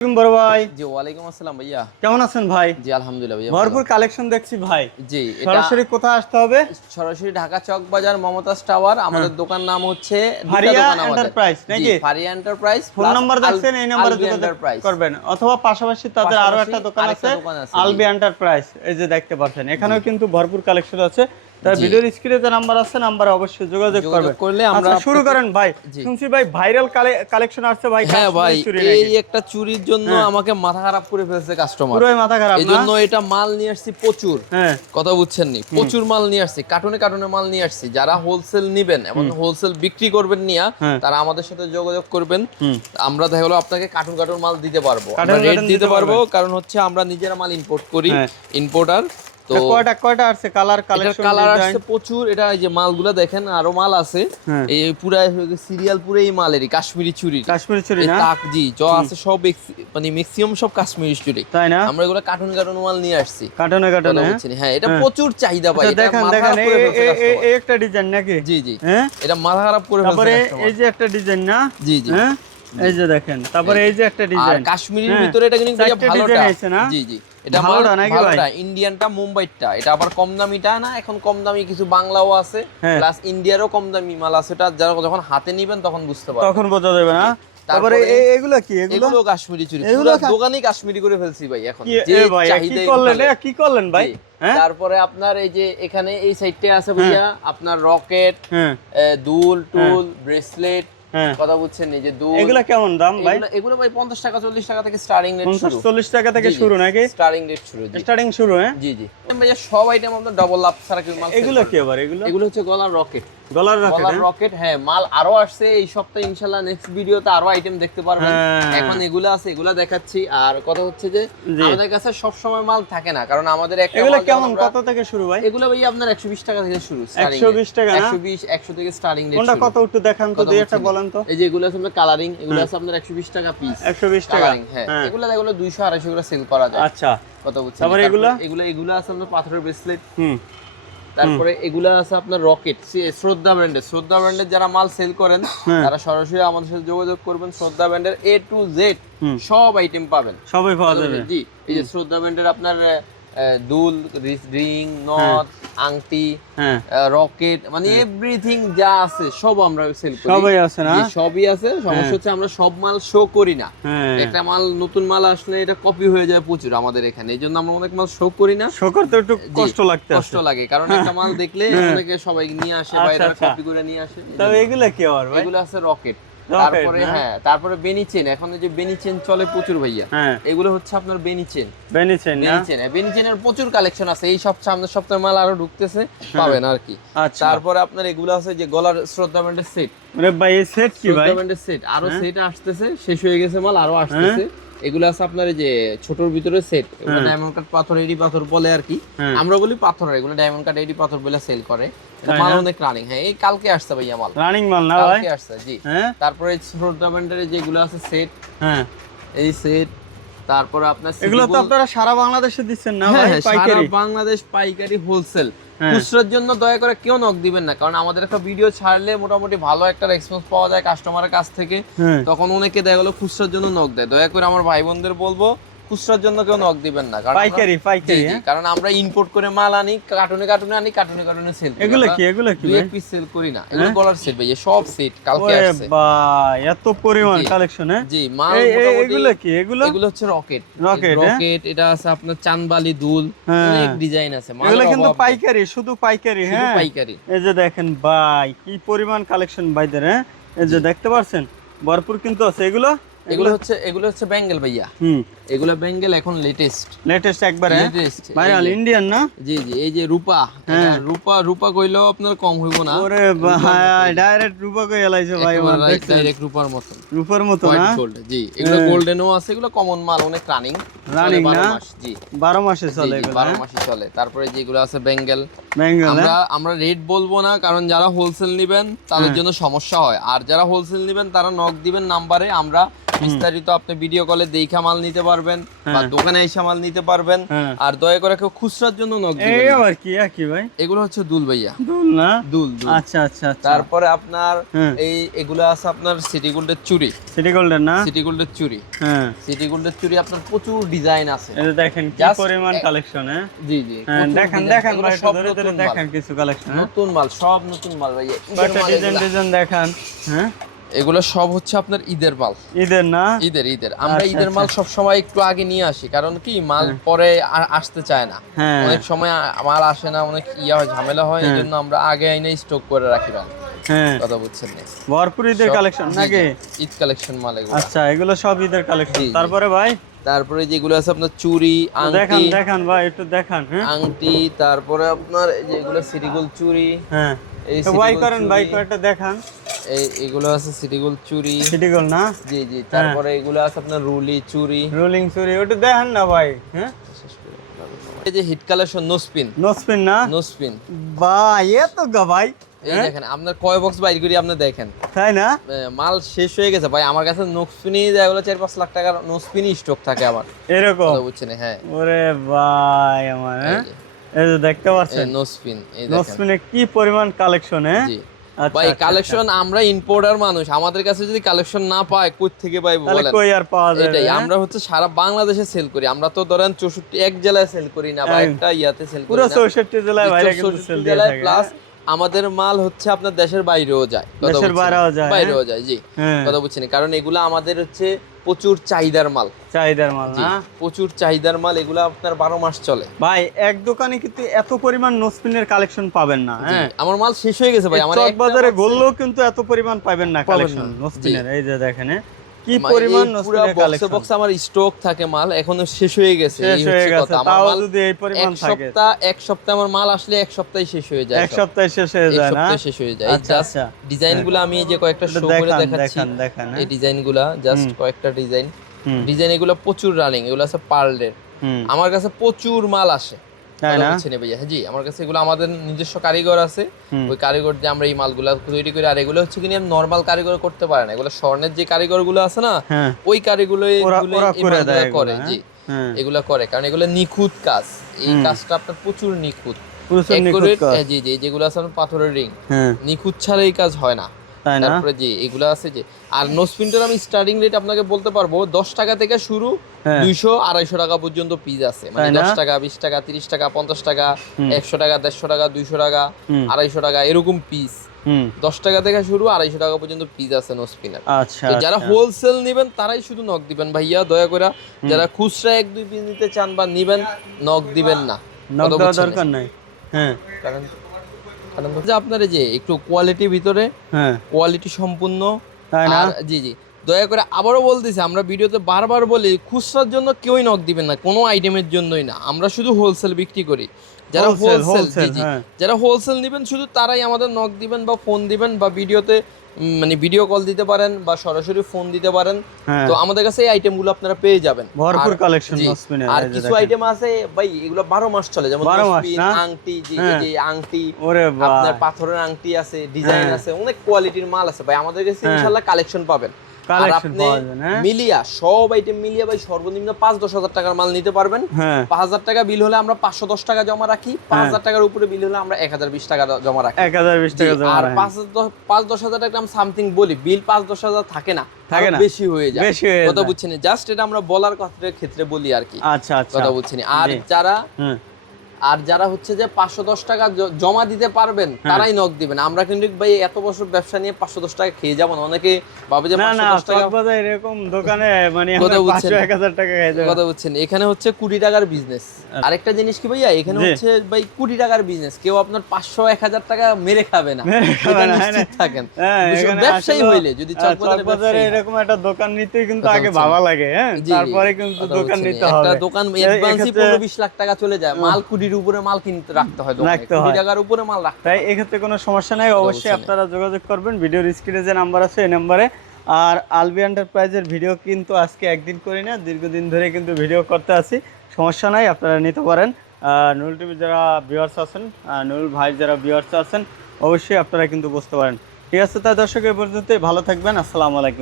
বড় ভাই জি ওয়ালাইকুম আসসালাম ভাইয়া, কেমন আছেন ভাই? জি আলহামদুলিল্লাহ ভাইয়া, ভরপুর কালেকশন দেখছি ভাই। জি সরাসরি কোথায় আসতে হবে? সরাসরি ঢাকা চক বাজার মমতাজ টাওয়ার। আমাদের দোকান নাম হচ্ছে ফারিয়া এন্টারপ্রাইজ নাকি? ফারিয়া এন্টারপ্রাইজ। ফোন নাম্বার দেখছেন, এই নম্বরে যোগাযোগ করবেন, অথবা পাশাপাশি তাদের আরো একটা দোকান আছে আলবি এন্টারপ্রাইজ, এই যে দেখতে পাচ্ছেন এখানেও কিন্তু ভরপুর কালেকশন আছে। তার ভিডিওর স্ক্রিনে যে নাম্বার আছে, নাম্বারে অবশ্যই যোগাযোগ করবেন। করলে আমরা শুরু করেন ভাই। শুনছি ভাই ভাইরাল কালেকশন আসছে ভাই। হ্যাঁ ভাই, এই একটা চুরির জন্য আমাকে মাথা খারাপ করে ফেলছে কাস্টমার, পুরোই মাথা খারাপ। এইজন্য এটা মাল নিয়ে আসছি প্রচুর। হ্যাঁ, কথা বুঝছেন নি, প্রচুর মাল নিয়ে আসছি, কার্টুনে কার্টুনে মাল নিয়ে আসছি। যারা হোলসেল নিবেন এবং হোলসেল বিক্রি করবেন নিয়া, তারা আমাদের সাথে যোগাযোগ করবেন। আমরা দেখা হলো আপনাকে কার্টুন কার্টুন মাল দিতে পারবো, রেট দিতে পারবো, কারণ হচ্ছে আমরা নিজেরা মাল ইম্পোর্ট করি, ইম্পোর্টার। তো কয়টা আছে কালার কালেকশন? কালার আছে প্রচুর। এটা এই যে মালগুলা দেখেন, আরো মাল আছে। এই পুরা সিরিয়াল পুরো এই মালেরই কাশ্মীরি চুরি না তাক, জি জ আছে সব, মানে ম্যাক্সিমাম সব কাশ্মীরি চুরি, তাই না? আমরা এগুলো কার্টুন কার্টুন মাল নিয়ে আসছি, কার্টুনে হ্যাঁ। এটা প্রচুর চাহিদা ভাই। দেখেন এই একটা ডিজাইন নাকি? জি জি, হ্যাঁ, এটা মাথা খারাপ করে ফেলছে। তারপরে এই যে একটা ডিজাইন না? জি জি, এই যে দেখেন, তারপরে এই যে একটা ডিজাইন কাশ্মীরের ভিতরে, এটা কিন্তু ভালোটা। জি জি, এটা ভালোটা নাকি ভাই? ইন্ডিয়ানটা, মুম্বাইটা। এটা আবার কম দামিটা না, এখন কম দামি কিছু বাংলাও আছে, প্লাস ইন্ডিয়ারও কম দামি মাল আছে। এটা যখন হাতে নিবেন তখন বুঝতে পারবেন, তখন বোঝা যাবে না। তারপরে এগুলো কি? এগুলো কাশ্মীরি চুরি, পুরো দোকানই কাশ্মীরি করে ফেলছি ভাই। এখন যে চাহিদা কি করলেন ভাই? তারপরে আপনার এই যে এখানে এই সাইডে আছে ভাইয়া আপনার রকেট, দুল টুল, ব্রেসলেট, কথা বুঝছেন, এই যে দুল। এগুলো কেমন দাম ভাই? এগুলো ভাই 50 টাকা 40 টাকা থেকে স্টার্টিং রেট শুরু। 40 টাকা থেকে শুরু নাকি? স্টার্টিং রেট শুরু, জি স্টার্টিং শুরু। হ্যাঁ জি জি ভাইয়া, সব আইটেম আমাদের ডাবল লাভ ছাড়া কেউ মাল। এগুলো কি আবার? এগুলো হচ্ছে গলার রকেট। গলার রকেট, হ্যাঁ। মাল আরো আসছে এই সপ্তাহে, ইনশাআল্লাহ নেক্সট ভিডিওতে আরো আইটেম দেখতে পারবেন। এখন এগুলো আছে, এগুলো দেখাচ্ছি। আর কথা হচ্ছে যে আমাদের কাছে সব সময় মাল থাকে না, কারণ আমাদের একটা এগুলো কেমন, কত থেকে শুরু ভাই? এগুলো ভাই আপনার 120 টাকা থেকে শুরু, 120 টাকা না? 120 100 থেকে স্টার্টিং রেট। কোনটা কত একটু দেখান তো, দুই একটা বলেন তো। এই যে এগুলো আছে আপনার কালারিং, এগুলো আছে আপনার 120 টাকা পিস। 120 টাকা, হ্যাঁ। এগুলো 200 250 করে সেল করা যায়। আচ্ছা, কথা বুঝছেন। তারপরে এগুলো আছে আপনার পাথরের ব্রেসলেট। তারপরে এগুলা আছে আপনার রকেট, শ্রদ্ধা ব্র্যান্ডের যারা মাল সেল করেন তারা সরাসরি আমাদের সাথে যোগাযোগ করবেন। শ্রদ্ধা ব্র্যান্ডের A to Z সব আইটেম পাবেন, সবই পাওয়া যাবে। জি, এই যে শ্রদ্ধা ব্র্যান্ডের আপনার দুল, রিং, নথ, আংটি, রকেট, মানে এভরিথিং যা আছে সব আমরা সেল করি। সবই আছে না? সবই আছে। সমস্যা হচ্ছে আমরা সব মাল শো করি না। একটা মাল, নতুন মাল আসলে এটা কপি হয়ে যায় প্রচুর আমাদের এখানে, এইজন্য আমরা অনেক মাল শো করি না। শো করতে একটু কষ্ট লাগে, কারণ একটা মাল দেখলে অনেকে সবাই নিয়ে আসে, বাইরে কপি করে নিয়ে আসে। তবে এগুলা কি আবার ভাই? এগুলো আছে রকেট। তারপরে তারপরে বেনি চেন। এখন যে বেনি চেন চলে প্রচুর ভাইয়া, এগুলো হচ্ছে আপনার বেনি চেন। বেনি চেনের প্রচুর কালেকশন আছে। এই সামনের সপ্তাহে মাল আরো ঢুকতেছে, পাবেন আর কি। তারপরে আপনার এগুলো আছে যে গলার শ্রদ্ধা ব্র্যান্ডের সেট। আরে ভাই এই সেট কি ভাই? শ্রদ্ধা ব্র্যান্ডের সেট আরো সেট আসতেছে, শেষ হয়ে গেছে মাল, আরো আসতেছে। এগুলো আছে আপনার এই যে ছোটর ভিতরে সেট, এগুলো ডায়মন্ড কাট পাথর, এডি পাথর বলে আর কি, আমরা বলি পাথর, এগুলো ডায়মন্ড কাট এডি পাথর বলে সেল করে। মাল অনেক রানিং। হ্যাঁ, এই কালকে আসছে ভাইয়া মাল, রানিং মাল না ভাই? কালকে আসছে, জি। তারপরে শ্রদ্ধা ব্র্যান্ডের যেগুলো আছে সেট, এই সেট। তারপরে আপনার এগুলো তো আপনারা সারা বাংলাদেশে দিচ্ছেন না ভাই? পাইকারি, সারা বাংলাদেশ পাইকারি, হোলসেল। খুচরার জন্য দয়া করে কেউ নক দিবেন না, কারণ আমাদের একটা ভিডিও ছাড়লে মোটামুটি ভালো একটা রেসপন্স পাওয়া যায় কাস্টমারের কাছ থেকে, তখন অনেকে দেখা গেলো খুচরার জন্য নক দেয়। দয়া করে আমার ভাই বোনদের বলবো, খুচরার জন্য কেউ নক দিবেন না, কারণ পাইকারি, কারণ আমরা ইম্পোর্ট করে মাল আনি, কার্টুনে আনি, কার্টুনে সেল করি। এগুলো কি দুই এক পিস সেল করি না, এগুলো গলার সেট ভাই, সব সেট কালকে আসছে ভাই, এত পরিমাণ কালেকশন। জি, মাল মোটামুটি। এগুলো হচ্ছে রকেট। এটা আছে আপনার চাঁদবালি, দুল, অনেক ডিজাইন আছে। এগুলো কিন্তু পাইকারি, শুধু পাইকারি। হ্যাঁ, পাইকারি। এই যে দেখেন ভাই কি পরিমাণ কালেকশন ভাইদের। হ্যাঁ, এই যে দেখতে পাচ্ছেন ভরপুর কিন্তু আছে। এগুলো হচ্ছে বেঙ্গল ভাইয়া। এগুলো বেঙ্গল, এখন লেটেস্ট একবারে লেটেস্ট ভাইরাল ইন্ডিয়ান না? জি জি, এই যে রূপা কইলেও আপনার কম হইব না। ওরে ভাই, ডাইরেক্ট রূপা কই এলাইছে ভাই, ডাইরেক্ট রূপার মতো না? জি, এগুলো গোল্ডেনও আছে, এগুলো কমন মাল, অনেক রানিং। রানিং না? জি 12 মাসে চলে এগুলো। 12 মাসে চলে। তারপরে যেগুলো আছে বেঙ্গল, আমরা রেট বলবো না, কারণ যারা হোলসেল নেবেন তাদের জন্য সমস্যা হয়। আর যারা হোলসেল নেবেন তারা নক দিবেন নাম্বারে, আমরা বিস্তারিত আপনি ভিডিও কলে দেখা মাল নিতে পারবেন বা দোকানে এসে মাল নিতে পারবেন। আর দয়া করে কেউ খুচরার জন্য নক দিবেন। এই আবার কি ভাই? এগুলো হচ্ছে দুল ভাইয়া। দুল না? দুল। আচ্ছা আচ্ছা। তারপরে আপনার এগুলো আছে আপনার সিটি গোল্ডের চুড়ি। সিটি গোল্ডের না? সিটি গোল্ডের চুড়ি। হ্যাঁ, সিটি গোল্ডের চুড়ি আপনার প্রচুর ডিজাইন আছে। এই দেখেন কি পরিমাণ কালেকশন। জি দেখেন ভাই, সব ধরে দেখেন কিছু কালেকশন। নতুন মাল, সব নতুন মাল ভাই। কয়টা ডিজাইন দেখেন। এগুলো সব হচ্ছে আপনার ঈদের মাল। ঈদের না? ঈদের আমরা ঈদের মাল সব সময় একটু আগে নিয়ে আসি, কারণ কি মাল পরে আসতে চায় না। অনেক সময় মাল আসে না, অনেক হয়, ঝামেলা হয়, এজন্য আমরা আগে এনে স্টক করে রাখি মাল। কথা বুঝছেন না? ভরপুর ঈদের কালেকশন নাকি? ঈদ কালেকশন মাল এগুলো। আচ্ছা, এগুলো সব ঈদের কালেকশন। তারপরে ভাই, তারপরে যেগুলো আছে আপনার চুড়ি, আংটি। দেখান ভাই, একটু দেখান। আংটি, তারপরে আপনার যেগুলো সিটি গোল্ড চুড়ি। এই ভাই করেন ভাই, কয়টা দেখান। এগুলো আছে সিটি গোল্ড চুড়ি। সিটি গোল্ড না? জি। তারপরে এগুলো আছে আপনার রুলি চুড়ি। রোলিং চুড়ি, ওটা দেখান না ভাই। এই যে হিট কালেকশন নোসপিন না? নোসপিন ভাই এত গা ভাই। এই দেখেন আপনার কয় বক্স বাইর করি আপনি দেখেন, তাই না? মাল শেষ হয়ে গেছে ভাই। আমার কাছে নোসপিনই যেগুলো 4-5 লাখ টাকার নোসপিনই স্টক থাকে আমার। এরকম বুঝছেন? হ্যাঁ। ওরে ভাই আমার, এই যে দেখতে পাচ্ছেন নোসপিন। এই দেখেন নোসপিনে কি পরিমাণ কালেকশন। জি ভাই, কালেকশন আমরা ইম্পোর্টার মানুষ, আমাদের কাছে যদি কালেকশন না পায় কই থেকে পাই বলেন? কই আর পাওয়া যায়? এটাই, আমরা হচ্ছে সারা বাংলাদেশে সেল করি। আমরা তো ধরেন 64 এক জেলায় সেল করি না বা একটা ইয়াতে সেল করি না, পুরো 64 জেলায় বাইরে কিন্তু সেল দিয়ে থাকে। প্লাস আমাদের মাল হচ্ছে আপনার দেশের বাইরেও যায়। বাইরেও যায়। জি, কথা বুঝছেন? কারণ এগুলো আমাদের হচ্ছে প্রচুর চাহিদার মাল না? প্রচুর চাহিদার মাল। এগুলো আপনার 12 মাস চলে ভাই। এক দোকানে কিন্তু এত পরিমাণ নোসপিনের কালেকশন পাবেন না। আমার মাল শেষ হয়ে গেছে ভাই। আমার চক বাজারে ঘুরলেও কিন্তু এত পরিমাণ পাবেন না কালেকশন নোসপিনের। এই যে দেখেন কি পরিমাণ নোসপিনের কালেকশন। বক্স আমার স্টক থাকে মাল, এখনো শেষ হয়ে গেছে। এই হচ্ছে কথা। তাও যদি এই পরিমাণ থাকে, এক সপ্তাহ আমার মাল আসলে এক সপ্তাহে শেষ হয়ে যায়। এক সপ্তাহে শেষ হয়ে যায় না? শেষ হয়ে যায়। জাস্ট ডিজাইনগুলো আমি এই যে কয়েকটা শো করে দেখাচ্ছি। এই ডিজাইনগুলো জাস্ট কয়েকটা ডিজাইন এগুলো প্রচুর রানিং। এগুলো আছে পার্লের। আমার কাছে প্রচুর মাল আসে, তাই না? ভাইয়া জি, আমার কাছে এগুলো আমাদের নিজস্ব কারিগর আছে। ওই কারিগর দিয়ে আমরা এই মালগুলো তৈরি করি। আর এগুলো হচ্ছে কি নরমাল কারিগর করতে পারে না, এগুলো স্বর্ণের যে কারিগর গুলো আছে না, ওই কারিগর করে। জি, এগুলা করে, কারণ এগুলো নিখুঁত কাজ। এই কাজটা আপনার প্রচুর নিখুঁত। জি, যেগুলো আছে পাথরের রিং, নিখুঁত ছাড়া এই কাজ হয় না। তারপরে যে এগুলো আছে যে, আর নোসপিনটার আমি স্টার্টিং রেট আপনাকে বলতে পারবো 10 টাকা থেকে শুরু, 200-250 টাকা পর্যন্ত পিস আছে। মানে 10 টাকা, 20 টাকা, 30 টাকা, 50 টাকা, 100 টাকা, 150 টাকা, 200 টাকা, 250 টাকা, এরকম পিস। 10 টাকা থেকে শুরু, 250 টাকা পর্যন্ত পিস আছে নোসপিনার। যারা হোলসেল নেবেন তারাই শুধু নক দিবেন ভাইয়া, দয়া করে। যারা খুচরা 1-2 পিস নিতে চান বা নিবেন, নক দিবেন না, নক দেওয়ার দরকার নাই। কারণ আপনার যে একটু কোয়ালিটির ভিতরে, কোয়ালিটি সম্পূর্ণ। জি, দয়া করে আবারও বলতেছি, আমরা ভিডিওতে বারবার বলি, খুচরার জন্য কেউই নক দিবেন না, কোনো আইটেমের জন্যই না। আমরা শুধু হোলসেল বিক্রি করি। যারা যারা হোলসেল নেবেন শুধু তারাই আমাদের নক দিবেন বা ফোন দিবেন, বা ভিডিওতে মানে ভিডিও কল দিতে পারেন বা সরাসরি ফোন দিতে পারেন। তো আমাদের কাছে এই আইটেমগুলো আপনারা পেয়ে যাবেন। ভরপুর কালেকশন নোসপিনের। আর কিছু আইটেম আছে ভাই, এগুলো 12 মাস চলে, যেমন আংটি, যে আংটি, আপনার পাথরের আংটি আছে, ডিজাইন আছে, অনেক কোয়ালিটির মাল আছে ভাই। আমাদের কাছে ইনশাআল্লাহ কালেকশন পাবেন। আর আপনি মিলিয়া সব আইটেম মিলিয়া ভাই সর্বনিম্ন 5-10 হাজার টাকার মাল নিতে পারবেন। 5000 টাকা বিল হলে আমরা 510 টাকা জমা রাখি। 5000 টাকার উপরে বিল হলে আমরা 1020 টাকা জমা রাখি। 1020 টাকা জমা। আর 5-10 হাজার টাকা সামথিং বলি, বিল 5-10 হাজার থাকে না, বেশি হয়ে যায়। কথা বুঝছেন? জাস্ট এটা আমরা বলার কথার ক্ষেত্রে বলি আর কি। আচ্ছা, কথা বুঝছেন? আর যারা হচ্ছে যে 510 টাকা জমা দিতে পারবেন তারাই নক দিবেন। আমরা কিন্তু ভাই এত বছর ব্যবসা নিয়ে 510 টাকা খেয়ে যাব না। অনেকে ভাবে যে 510 টাকা এরকম দোকানে মানে 500-1000 টাকা খেয়ে যাব। কথা বুঝছেন? এখানে হচ্ছে 20 টাকার বিজনেস। আরেকটা জিনিস কি ভাইয়া, এখানে হচ্ছে ভাই 20 টাকার বিজনেস, কেউ আপনার 500-1000 টাকা মেরে খাবে না, এটা নিশ্চিত থাকেন। ব্যবসায়ী হইলে যদি চকবাজারে এরকম একটা দোকান নিতে কিন্তু আগে ভাবা লাগে, তারপরে কিন্তু দোকান নিতে হবে। একটা দোকান অ্যাডভান্সই 15-20 লাখ টাকা চলে যায়, মাল উপরে মাল কিনতে রাখতে হয়, 20 টাকার উপরে মাল রাখতে হয়। তাই এক্ষেত্রে কোনো সমস্যা নাই, অবশ্যই আপনারা যোগাযোগ করবেন। ভিডিওর স্ক্রিনে যে নাম্বার আছে এই নাম্বারে আর আলবি এন্টারপ্রাইজের ভিডিও কিন্তু আজকে একদিন করি না, দীর্ঘদিন ধরে কিন্তু ভিডিও করতে আসি, সমস্যা নাই, আপনারা নিতে পারেন। নুরুল টিভি যারা ভিউয়ার্স আছেন, নুরুল ভাই যারা ভিউয়ার্স আছেন, অবশ্যই আপনারা কিন্তু বুঝতে পারেন। ঠিক আছে, তাই দর্শক এই পর্যন্তই, ভালো থাকবেন, আসসালামু আলাইকুম।